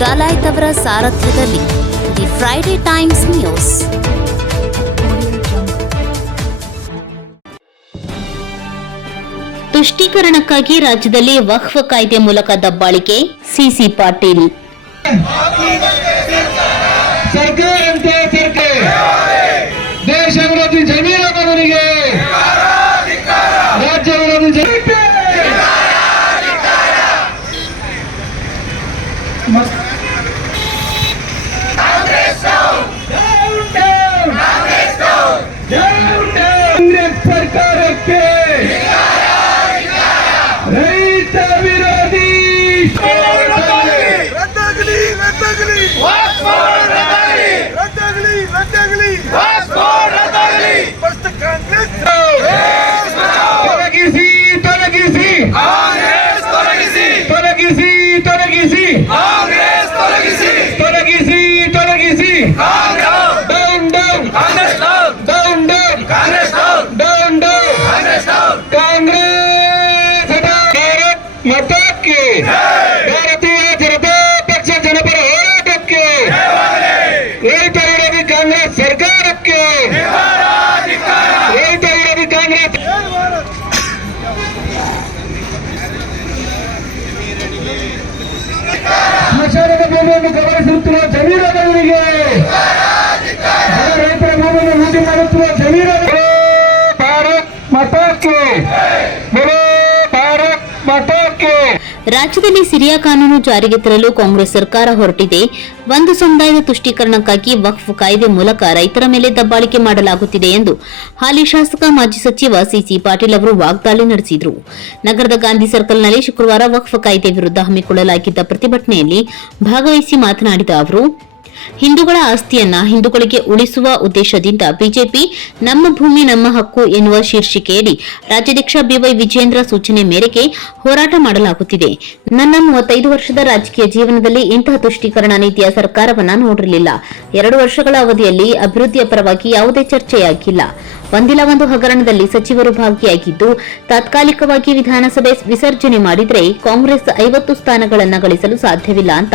ಡಾಲಾಯ್ತ್ ಅವರ ಸಾರಥ್ಯದಲ್ಲಿ the Friday times news. ತುಷ್ಟೀಕರಣಕ್ಕಾಗಿ ರಾಜ್ಯದಲ್ಲಿ ವಕ್ಫ್ ಕಾಯ್ದೆ ಮೂಲಕ ದಬ್ಬಾಳಿಕೆ, ಸಿಸಿ ಪಾಟೀಲ್. ದೇಶ ವಿರೋಧಿ ಜಮೀನುದಾರರಿಗೆ, ರಾಜ್ಯ ವಿರೋಧಿ ಕಾಂಗ್ರೆಸ್ ಸರ್ಕಾರಕ್ಕೆ, ರೈತ ವಿರೋಧಿ ಮತಕ್ಕೆ, ಭಾರತೀಯ ಜನತಾ ಪಕ್ಷ ಜನಪರ ಹೋರಾಟಕ್ಕೆ, ರೈತ ವಿರೋಧಿ ಕಾಂಗ್ರೆಸ್ ಸರ್ಕಾರಕ್ಕೆ, ರೈತ ವಿರೋಧಿ ಕಾಂಗ್ರೆಸ್ ಸ್ಮಶಾನದ ಭೂಮಿಯನ್ನು ಗಮನಿಸುತ್ತಿರುವ ಜಮೀನುದಾರರಿಗೆ, ರೈತರ ಭೂಮಿಯನ್ನು ಲೂಟಿ ಮಾಡುತ್ತಿರುವ ಜಮೀನುದಾರರಿಗೆ ಭಾರತ್ ಮತಕ್ಕೆ, ಭಾರತ್ ಮತಕ್ಕೆ. ರಾಜ್ಯದಲ್ಲಿ ಸಿರಿಯಾ ಕಾನೂನು ಜಾರಿಗೆ ತರಲು ಕಾಂಗ್ರೆಸ್ ಸರ್ಕಾರ ಹೊರಟಿದೆ. ಒಂದು ಸಮುದಾಯದ ತುಷ್ಟೀಕರಣಕ್ಕಾಗಿ ವಕ್ಫ್ ಕಾಯ್ದೆ ಮೂಲಕ ರೈತರ ಮೇಲೆ ದಬ್ಬಾಳಿಕೆ ಮಾಡಲಾಗುತ್ತಿದೆ ಎಂದು ಹಾಲಿ ಶಾಸಕ ಮಾಜಿ ಸಚಿವ ಸಿಸಿ ಪಾಟೀಲ್ ಅವರು ವಾಗ್ದಾಳಿ ನಡೆಸಿದರು. ನಗರದ ಗಾಂಧಿ ಸರ್ಕಲ್ನಲ್ಲಿ ಶುಕ್ರವಾರ ವಕ್ಫ್ ಕಾಯ್ದೆ ವಿರುದ್ಧ ಹಮ್ಮಿಕೊಳ್ಳಲಾಗಿದ್ದ ಪ್ರತಿಭಟನೆಯಲ್ಲಿ ಭಾಗವಹಿಸಿ ಮಾತನಾಡಿದ ಅವರು, ಹಿಂದೂಗಳ ಆಸ್ತಿಯನ್ನ ಹಿಂದೂಗಳಿಗೆ ಉಳಿಸುವ ಉದ್ದೇಶದಿಂದ ಬಿಜೆಪಿ ನಮ್ಮ ಭೂಮಿ ನಮ್ಮ ಹಕ್ಕು ಎನ್ನುವ ಶೀರ್ಷಿಕೆಯಡಿ ರಾಜ್ಯಾಧ್ಯಕ್ಷ ಬಿವೈ ವಿಜೇಂದ್ರ ಸೂಚನೆ ಮೇರೆಗೆ ಹೋರಾಟ ಮಾಡಲಾಗುತ್ತಿದೆ. ನನ್ನ 35 ವರ್ಷದ ರಾಜಕೀಯ ಜೀವನದಲ್ಲಿ ಇಂತಹ ತುಷ್ಟೀಕರಣ ನೀತಿಯ ಸರ್ಕಾರವನ್ನ ನೋಡಿರಲಿಲ್ಲ. 2 ವರ್ಷಗಳ ಅವಧಿಯಲ್ಲಿ ಅಭಿವೃದ್ಧಿಯ ಪರವಾಗಿ ಯಾವುದೇ ಚರ್ಚೆಯಾಗಿಲ್ಲ. ಒಂದಿಲ್ಲ ಒಂದು ಹಗರಣದಲ್ಲಿ ಸಚಿವರು ಭಾಗಿಯಾಗಿದ್ದು ತಾತ್ಕಾಲಿಕವಾಗಿ ವಿಧಾನಸಭೆ ವಿಸರ್ಜನೆ ಮಾಡಿದರೆ ಕಾಂಗ್ರೆಸ್ 50 ಸ್ಥಾನಗಳನ್ನು ಗಳಿಸಲು ಸಾಧ್ಯವಿಲ್ಲ ಅಂತ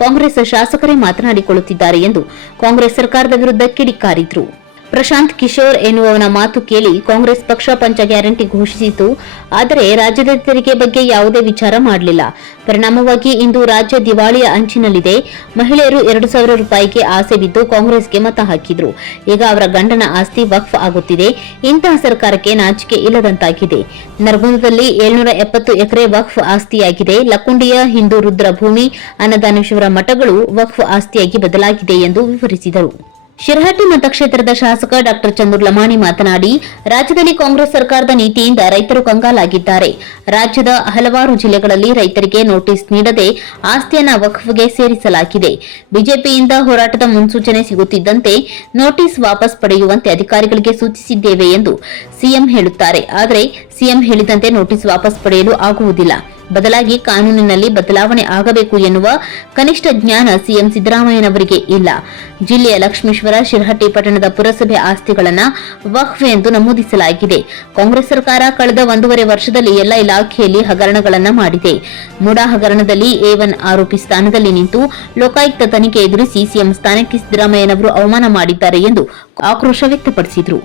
ಕಾಂಗ್ರೆಸ್ ಶಾಸಕರೇ ಮಾತನಾಡಿಕೊಳ್ಳುತ್ತಿದ್ದಾರೆ ಎಂದು ಕಾಂಗ್ರೆಸ್ ಸರ್ಕಾರದ ವಿರುದ್ಧ ಕಿಡಿಕಾರಿದ್ರು. ಪ್ರಶಾಂತ್ ಕಿಶೋರ್ ಎನ್ನುವವನ ಮಾತು ಕೇಳಿ ಕಾಂಗ್ರೆಸ್ ಪಕ್ಷ ಪಂಚ ಗ್ಯಾರಂಟಿ ಘೋಷಿಸಿತು. ಆದರೆ ರಾಜ್ಯದ ತೆರಿಗೆ ಬಗ್ಗೆ ಯಾವುದೇ ವಿಚಾರ ಮಾಡಲಿಲ್ಲ. ಪರಿಣಾಮವಾಗಿ ಇಂದು ರಾಜ್ಯ ದಿವಾಳಿಯ ಅಂಚಿನಲ್ಲಿದೆ. ಮಹಿಳೆಯರು 2,000 ರೂಪಾಯಿಗೆ ಆಸೆ ಬಿದ್ದು ಕಾಂಗ್ರೆಸ್ಗೆ ಮತ ಹಾಕಿದ್ರು. ಈಗ ಅವರ ಗಂಡನ ಆಸ್ತಿ ವಕ್ಫ್ ಆಗುತ್ತಿದೆ. ಇಂತಹ ಸರ್ಕಾರಕ್ಕೆ ನಾಚಿಕೆ ಇಲ್ಲದಂತಾಗಿದೆ. ನರಗುಂದದಲ್ಲಿ 770 ಎಕರೆ ವಕ್ಫ್ ಆಸ್ತಿಯಾಗಿದೆ. ಲಕ್ಕುಂಡಿಯ ಹಿಂದೂ ರುದ್ರಭೂಮಿ, ಅನ್ನದಾನೇಶ್ವರ ಮಠಗಳು ವಕ್ಫ್ ಆಸ್ತಿಯಾಗಿ ಬದಲಾಗಿದೆ ಎಂದು ವಿವರಿಸಿದರು. ಶಿರಹಟ್ಟಿ ಮತಕ್ಷೇತ್ರದ ಶಾಸಕ ಡಾ ಚಂದ್ರು ಲಮಾಣಿ ಮಾತನಾಡಿ, ರಾಜ್ಯದಲ್ಲಿ ಕಾಂಗ್ರೆಸ್ ಸರ್ಕಾರದ ನೀತಿಯಿಂದ ರೈತರು ಕಂಗಾಲಾಗಿದ್ದಾರೆ. ರಾಜ್ಯದ ಹಲವಾರು ಜಿಲ್ಲೆಗಳಲ್ಲಿ ರೈತರಿಗೆ ನೋಟಿಸ್ ನೀಡದೆ ಆಸ್ತಿಯನ್ನ ವಕ್ಫ್ಗೆ ಸೇರಿಸಲಾಗಿದೆ. ಬಿಜೆಪಿಯಿಂದ ಹೋರಾಟದ ಮುನ್ಸೂಚನೆ ಸಿಗುತ್ತಿದ್ದಂತೆ ನೋಟಿಸ್ ವಾಪಸ್ ಪಡೆಯುವಂತೆ ಅಧಿಕಾರಿಗಳಿಗೆ ಸೂಚಿಸಿದ್ದೇವೆ ಎಂದು ಸಿಎಂ ಹೇಳುತ್ತಾರೆ. ಆದರೆ ಸಿಎಂ ಹೇಳಿದಂತೆ ನೋಟಿಸ್ ವಾಪಸ್ ಪಡೆಯಲು ಆಗುವುದಿಲ್ಲ. ಬದಲಾಗಿ ಕಾನೂನಿನಲ್ಲಿ ಬದಲಾವಣೆ ಆಗಬೇಕು ಎನ್ನುವ ಕನಿಷ್ಠ ಜ್ಞಾನ ಸಿಎಂ ಸಿದ್ದರಾಮಯ್ಯನವರಿಗೆ ಇಲ್ಲ. ಜಿಲ್ಲೆಯ ಲಕ್ಷ್ಮೇಶ್ವರ, ಶಿರಹಟ್ಟಿ ಪಟ್ಟಣದ ಪುರಸಭೆ ಆಸ್ತಿಗಳನ್ನು ವಕ್ಫ್ ಎಂದು ನಮೂದಿಸಲಾಗಿದೆ. ಕಾಂಗ್ರೆಸ್ ಸರ್ಕಾರ ಕಳೆದ 1.5 ವರ್ಷದಲ್ಲಿ ಎಲ್ಲ ಇಲಾಖೆಯಲ್ಲಿ ಹಗರಣಗಳನ್ನು ಮಾಡಿದೆ. ಮುಡಾ ಹಗರಣದಲ್ಲಿ A1 ಆರೋಪಿ ಸ್ಥಾನದಲ್ಲಿ ನಿಂತು ಲೋಕಾಯುಕ್ತ ತನಿಖೆ ಎದುರಿಸಿ ಸಿಎಂ ಸ್ಥಾನಕ್ಕೆ ಸಿದ್ದರಾಮಯ್ಯನವರು ಅವಮಾನ ಮಾಡಿದ್ದಾರೆ ಎಂದು ಆಕ್ರೋಶ ವ್ಯಕ್ತಪಡಿಸಿದರು.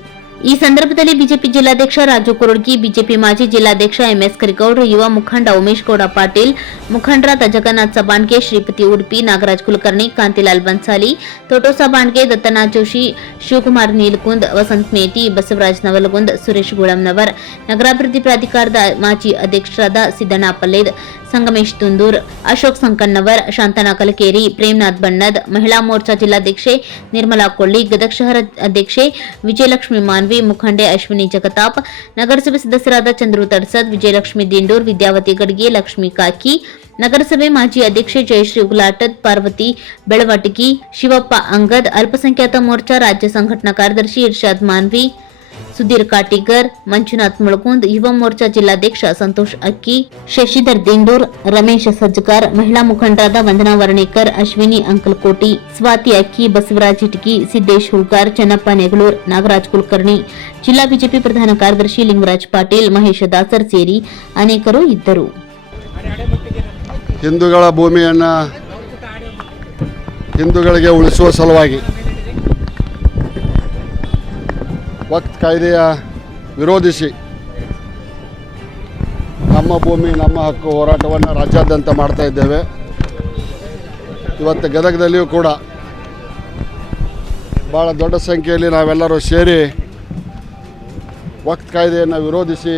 ಈ ಸಂದರ್ಭದಲ್ಲಿ ಬಿಜೆಪಿ ಜಿಲ್ಲಾಧ್ಯಕ್ಷ ರಾಜು ಕುರುಡ್ಗಿ, ಬಿಜೆಪಿ ಮಾಜಿ ಜಿಲ್ಲಾಧ್ಯಕ್ಷ ಎಂಎಸ್ ಕರಿಗೌಡ, ಯುವ ಮುಖಂಡ ಉಮೇಶ್ ಗೌಡ ಪಾಟೀಲ್, ಮುಖಂಡರಾದ ಜಗನ್ನಾಥ್ ಸಬಾಣ್ಗೆ, ಶ್ರೀಪತಿ ಉಡುಪಿ, ನಾಗರಾಜ್ ಕುಲಕರ್ಣಿ, ಕಾಂತಿಲಾಲ್ ಬನ್ಸಾಲಿ, ತೋಟೋ ಸಬಾಣ್ಗೆ, ದತ್ತನಾಥ್ ಜೋಶಿ, ಶಿವಕುಮಾರ್ ನೀಲಕುಂದ್, ವಸಂತ್ ಮೇಟಿ, ಬಸವರಾಜ್ ನವಲಗುಂದ್, ಸುರೇಶ್ ಗುಳಂನವರ್, ನಗರಾಭಿವೃದ್ಧಿ ಪ್ರಾಧಿಕಾರದ ಮಾಜಿ ಅಧ್ಯಕ್ಷರಾದ ಸಿದ್ದಣ್ಣ ಪಲ್ಲೇದ್, ಸಂಗಮೇಶ್ ತುಂದೂರ್, ಅಶೋಕ್ ಸಂಕನ್ನವರ್, ಶಾಂತನಾ ಕಲಕೇರಿ, ಪ್ರೇಮ್ನಾಥ್ ಬಣ್ಣದ್, ಮಹಿಳಾ ಮೋರ್ಚಾ ಜಿಲ್ಲಾಧ್ಯಕ್ಷೆ ನಿರ್ಮಲಾ ಕೊಳ್ಳಿ, ಗದಗ ಶಹರ ಅಧ್ಯಕ್ಷೆ ವಿಜಯಲಕ್ಷ್ಮಿ ಮಾನ್ವಿ, ಮುಖಂಡೆ ಅಶ್ವಿನಿ ಜಗತಾಪ್, ನಗರಸಭೆ ಸದಸ್ಯರಾದ ಚಂದ್ರು ತಡ್ಸದ್, ವಿಜಯಲಕ್ಷ್ಮಿ ದಿಂಡೂರ್, ವಿದ್ಯಾವತಿ ಗಡ್ಗೆ, ಲಕ್ಷ್ಮಿ ಕಾಕಿ, ನಗರಸಭೆ ಮಾಜಿ ಅಧ್ಯಕ್ಷೆ ಜಯಶ್ರೀ ಉಗ್ಲಾಟದ್, ಪಾರ್ವತಿ ಬೆಳವಟಗಿ, ಶಿವಪ್ಪ ಅಂಗದ್, ಅಲ್ಪಸಂಖ್ಯಾತ ಮೋರ್ಚಾ ರಾಜ್ಯ ಸಂಘಟನಾ ಕಾರ್ಯದರ್ಶಿ ಇರ್ಷಾದ್ ಮಾನ್ವಿ, ಸುಧೀರ್ ಕಾಟಿಗರ್, ಮಂಜುನಾಥ್ ಮುಳಕುಂದ್, ಯುವ ಮೋರ್ಚಾ ಜಿಲ್ಲಾಧ್ಯಕ್ಷ ಸಂತೋಷ್ ಅಕ್ಕಿ, ಶಶಿಧರ್ ದಿಂಡೂರ್, ರಮೇಶ್ ಸಜ್ಜಕಾರ್, ಮಹಿಳಾ ಮುಖಂಡರಾದ ವಂದನಾ ವರ್ಣೇಕರ್, ಅಶ್ವಿನಿ ಅಂಕಲ್ಕೋಟಿ, ಸ್ವಾತಿ ಅಕ್ಕಿ, ಬಸವರಾಜ್ ಇಟಗಿ, ಸಿದ್ದೇಶ್ ಹೂಗಾರ್, ಚೆನ್ನಪ್ಪ ನೆಗಳೂರ್, ನಾಗರಾಜ್ ಕುಲಕರ್ಣಿ, ಜಿಲ್ಲಾ ಬಿಜೆಪಿ ಪ್ರಧಾನ ಕಾರ್ಯದರ್ಶಿ ಲಿಂಗರಾಜ್ ಪಾಟೀಲ್, ಮಹೇಶ್ ದಾಸರ್ ಸೇರಿ ಅನೇಕರು ಇದ್ದರು. ಹಿಂದೂಗಳ ಭೂಮಿಯನ್ನು ಹಿಂದೂಗಳಿಗೆ ಉಳಿಸುವ ಸಲುವಾಗಿ ವಕ್ಫ್ ಕಾಯ್ದೆಯ ವಿರೋಧಿಸಿ ನಮ್ಮ ಭೂಮಿ ನಮ್ಮ ಹಕ್ಕು ಹೋರಾಟವನ್ನು ರಾಜ್ಯಾದ್ಯಂತ ಮಾಡ್ತಾ ಇದ್ದೇವೆ. ಇವತ್ತು ಗದಗದಲ್ಲಿಯೂ ಕೂಡ ಭಾಳ ದೊಡ್ಡ ಸಂಖ್ಯೆಯಲ್ಲಿ ನಾವೆಲ್ಲರೂ ಸೇರಿ ವಕ್ಫ್ ಕಾಯ್ದೆಯನ್ನು ವಿರೋಧಿಸಿ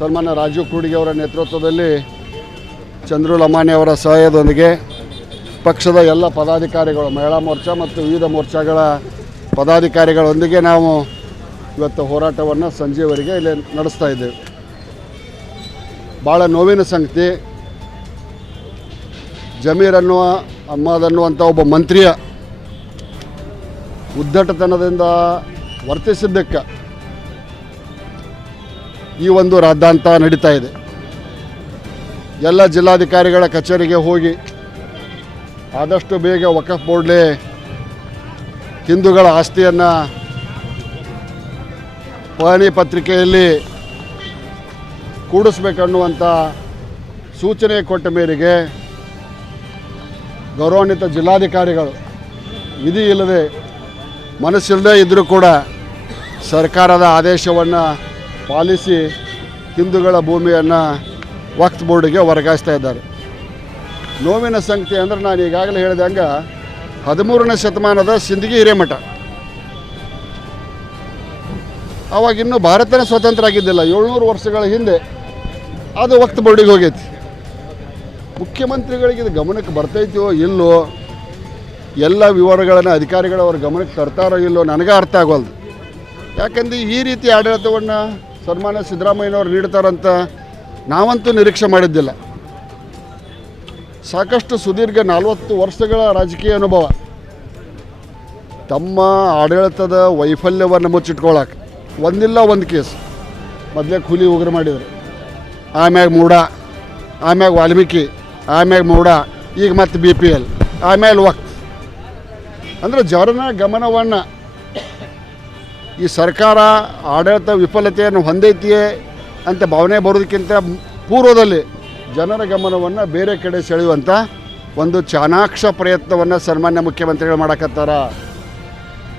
ಸನ್ಮಾನ್ಯ ರಾಜೀವ್ ಕೂಡಿಗೆ ಅವರ ನೇತೃತ್ವದಲ್ಲಿ ಚಂದ್ರು ಲಮಾನಿ ಅವರ ಸಹಾಯದೊಂದಿಗೆ ಪಕ್ಷದ ಎಲ್ಲ ಪದಾಧಿಕಾರಿಗಳು, ಮಹಿಳಾ ಮೋರ್ಚಾ ಮತ್ತು ವಿವಿಧ ಮೋರ್ಚಾಗಳ ಪದಾಧಿಕಾರಿಗಳೊಂದಿಗೆ ನಾವು ಇವತ್ತು ಹೋರಾಟವನ್ನು ಸಂಜೆವರೆಗೆ ಇಲ್ಲಿ ನಡೆಸ್ತಾ ಇದ್ದೇವೆ. ಭಾಳ ನೋವಿನ ಸಂಗತಿ, ಜಮೀರ್ ಅಹ್ಮದ್ ಅನ್ನುವಂಥ ಒಬ್ಬ ಮಂತ್ರಿಯ ಉದ್ದಟತನದಿಂದ ವರ್ತಿಸಿದ್ದಕ್ಕೆ ಈ ಒಂದು ರಾದ್ದಾಂತ ನಡೀತಾ ಇದೆ. ಎಲ್ಲ ಜಿಲ್ಲಾಧಿಕಾರಿಗಳ ಕಚೇರಿಗೆ ಹೋಗಿ ಆದಷ್ಟು ಬೇಗ ವಕ್ಫ್ ಬೋರ್ಡ್ಲೆ ಹಿಂದೂಗಳ ಆಸ್ತಿಯನ್ನು ಪಹಣಿ ಪತ್ರಿಕೆಯಲ್ಲಿ ಕೂಡಿಸ್ಬೇಕನ್ನುವಂಥ ಸೂಚನೆ ಕೊಟ್ಟ ಮೇರೆಗೆ ಗೌರವಾನ್ವಿತ ಜಿಲ್ಲಾಧಿಕಾರಿಗಳು ವಿಧಿ ಇಲ್ಲದೆ ಮನಸ್ಸಿಲ್ಲದೆ ಇದ್ದರೂ ಕೂಡ ಸರ್ಕಾರದ ಆದೇಶವನ್ನು ಪಾಲಿಸಿ ಹಿಂದೂಗಳ ಭೂಮಿಯನ್ನು ವಕ್ಫ್ ಬೋರ್ಡಿಗೆ ವರ್ಗಾಯಿಸ್ತಾ ಇದ್ದಾರೆ. ನೋವಿನ ಸಂಗತಿ ಅಂದರೆ ನಾನು ಈಗಾಗಲೇ ಹೇಳಿದಂಗೆ 13ನೇ ಶತಮಾನದ ಸಿಂದಗಿ ಹಿರೇಮಠ, ಅವಾಗಿನ್ನೂ ಭಾರತನೇ ಸ್ವತಂತ್ರ ಆಗಿದ್ದಿಲ್ಲ, 700 ವರ್ಷಗಳ ಹಿಂದೆ ಅದು ವಕ್ಫ್ ಬೋರ್ಡಿಗೆ ಹೋಗೈತಿ. ಮುಖ್ಯಮಂತ್ರಿಗಳಿಗೆ ಇದು ಗಮನಕ್ಕೆ ಬರ್ತೈತಿಯೋ ಇಲ್ಲೋ, ಎಲ್ಲ ವಿವರಗಳನ್ನು ಅಧಿಕಾರಿಗಳು ಅವ್ರ ಗಮನಕ್ಕೆ ತರ್ತಾರೋ ಇಲ್ಲೋ ನನಗೆ ಅರ್ಥ ಆಗೋಲ್ದು. ಯಾಕಂದ್ರೆ ಈ ರೀತಿ ಆಡಳಿತವನ್ನು ಸನ್ಮಾನ್ಯ ಸಿದ್ದರಾಮಯ್ಯನವ್ರು ನೀಡ್ತಾರಂತ ನಾವಂತೂ ನಿರೀಕ್ಷೆ ಮಾಡಿದ್ದಿಲ್ಲ. ಸಾಕಷ್ಟು ಸುದೀರ್ಘ 40 ವರ್ಷಗಳ ರಾಜಕೀಯ ಅನುಭವ, ತಮ್ಮ ಆಡಳಿತದ ವೈಫಲ್ಯವನ್ನು ಮುಚ್ಚಿಟ್ಕೊಳ್ಳೋಕೆ ಒಂದಿಲ್ಲ ಒಂದು ಕೇಸ್. ಮೊದಲೇ ಕೂಲಿ ಉಗ್ರ ಮಾಡಿದರು, ಆಮ್ಯಾಗ ಮೂಡ, ಆಮ್ಯಾಗ ವಾಲ್ಮೀಕಿ, ಆಮ್ಯಾಗ ಮೂಡ, ಈಗ ಮತ್ತೆ BPL, ಆಮೇಲೆ ವಕ್ಫ್. ಅಂದರೆ ಜನರ ಗಮನವನ್ನು ಈ ಸರ್ಕಾರ ಆಡಳಿತ ವಿಫಲತೆಯನ್ನು ಹೊಂದೈತಿಯೇ ಅಂತ ಭಾವನೆ ಬರೋದಕ್ಕಿಂತ ಪೂರ್ವದಲ್ಲಿ ಜನರ ಗಮನವನ್ನು ಬೇರೆ ಕಡೆ ಸೆಳೆಯುವಂಥ ಒಂದು ಚಾಣಾಕ್ಷ ಪ್ರಯತ್ನವನ್ನು ಸನ್ಮಾನ್ಯ ಮುಖ್ಯಮಂತ್ರಿಗಳು ಮಾಡಕತ್ತಾರ.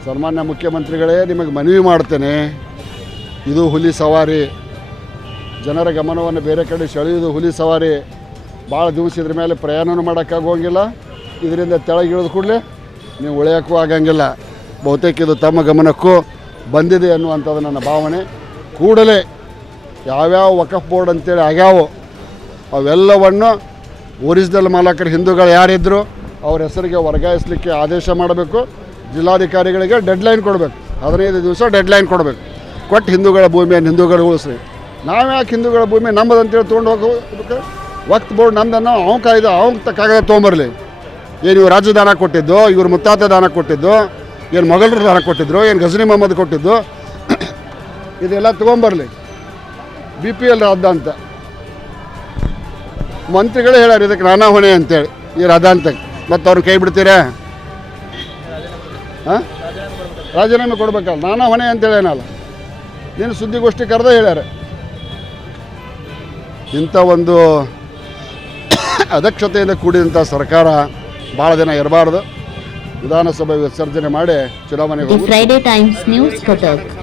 ಸನ್ಮಾನ್ಯ ಮುಖ್ಯಮಂತ್ರಿಗಳೇ, ನಿಮಗೆ ಮನವಿ ಮಾಡ್ತೇನೆ, ಇದು ಹುಲಿ ಸವಾರಿ, ಜನರ ಗಮನವನ್ನು ಬೇರೆ ಕಡೆ ಸೆಳೆಯೋದು ಹುಲಿ ಸವಾರಿ. ಭಾಳ ದಿವಸ ಇದ್ರ ಮೇಲೆ ಪ್ರಯಾಣನೂ ಮಾಡೋಕ್ಕಾಗೋಂಗಿಲ್ಲ, ಇದರಿಂದ ಕೆಳಗಿಳಿದ ಕೂಡಲೇ ನೀವು ಉಳಿಯೋಕ್ಕೂ ಆಗಂಗಿಲ್ಲ. ಬಹುತೇಕ ಇದು ತಮ್ಮ ಗಮನಕ್ಕೂ ಬಂದಿದೆ ಅನ್ನುವಂಥದ್ದು ನನ್ನ ಭಾವನೆ. ಕೂಡಲೇ ಯಾವ್ಯಾವ ವಕ್ಫ್ ಬೋರ್ಡ್ ಅಂತೇಳಿ ಆಗ್ಯಾವೋ ಅವೆಲ್ಲವನ್ನು ಒರಿಜಿನಲ್ ಮಾಲಕರು ಹಿಂದೂಗಳು ಯಾರಿದ್ದರು ಅವ್ರ ಹೆಸರಿಗೆ ವರ್ಗಾಯಿಸಲಿಕ್ಕೆ ಆದೇಶ ಮಾಡಬೇಕು. ಜಿಲ್ಲಾಧಿಕಾರಿಗಳಿಗೆ ಡೆಡ್ಲೈನ್ ಕೊಡಬೇಕು, 15 ದಿವಸ ಡೆಡ್ಲೈನ್ ಕೊಡಬೇಕು. ಕೊಟ್ಟು ಹಿಂದೂಗಳ ಭೂಮಿಯನ್ನು ಹಿಂದೂಗಳು ಉಳಿಸ್ರಿ. ನಾವು ಯಾಕೆ ಹಿಂದೂಗಳ ಭೂಮಿ ನಮ್ಮದಂತೇಳಿ ತೊಗೊಂಡು ಹೋಗಬೇಕು? ವಕ್ಫ್ ಬೋರ್ಡ್ ನಮ್ದನ್ನು ಅವ್ನು ಕಾಯ್ದೆ ಅವ್ನು ಕಾಗದ ತೊಗೊಂಬರಲಿ. ಏನು ಇವ್ರು ರಾಜ್ಯ ದಾನ ಕೊಟ್ಟಿದ್ದು, ಇವ್ರು ಮುತ್ತಾತ ದಾನ ಕೊಟ್ಟಿದ್ದು, ಏನು ಮೊಘಲರು ದಾನ ಕೊಟ್ಟಿದ್ರು, ಏನು ಗಜನಿ ಮೊಹಮ್ಮದ್ ಕೊಟ್ಟಿದ್ದು, ಇದೆಲ್ಲ ತೊಗೊಂಬರಲಿ. BPL ರಾಧ ಅಂತ ಮಂತ್ರಿಗಳೇ ಹೇಳ್ಯಾರ, ಇದಕ್ಕೆ ನಾನಾ ಹೊಣೆ ಅಂತೇಳಿ ಈ ರಾಧಾಂತಕ್ಕೆ. ಮತ್ತು ಅವ್ರನ್ನ ಕೈ ಬಿಡ್ತೀರಾ? ಹಾಂ, ರಾಜೀನಾಮೆ ಕೊಡ್ಬೇಕಲ್ಲ, ನಾನಾ ಹೊಣೆ ಅಂತೇಳಿ ಏನಲ್ಲ, ನೀನು ಸುದ್ದಿಗೋಷ್ಠಿ ಕರೆದೇ ಹೇಳ್ಯಾರ. ಇಂಥ ಒಂದು ಅದಕ್ಷತೆಯಿಂದ ಕೂಡಿದಂಥ ಸರ್ಕಾರ ಭಾಳ ದಿನ ಇರಬಾರ್ದು. ವಿಧಾನಸಭೆ ವಿಸರ್ಜನೆ ಮಾಡಿ ಚುನಾವಣೆಗೆ ಫ್ರೈಡೆ ಟೈಮ್ಸ್ ನ್ಯೂಸ್ ಗದಗ.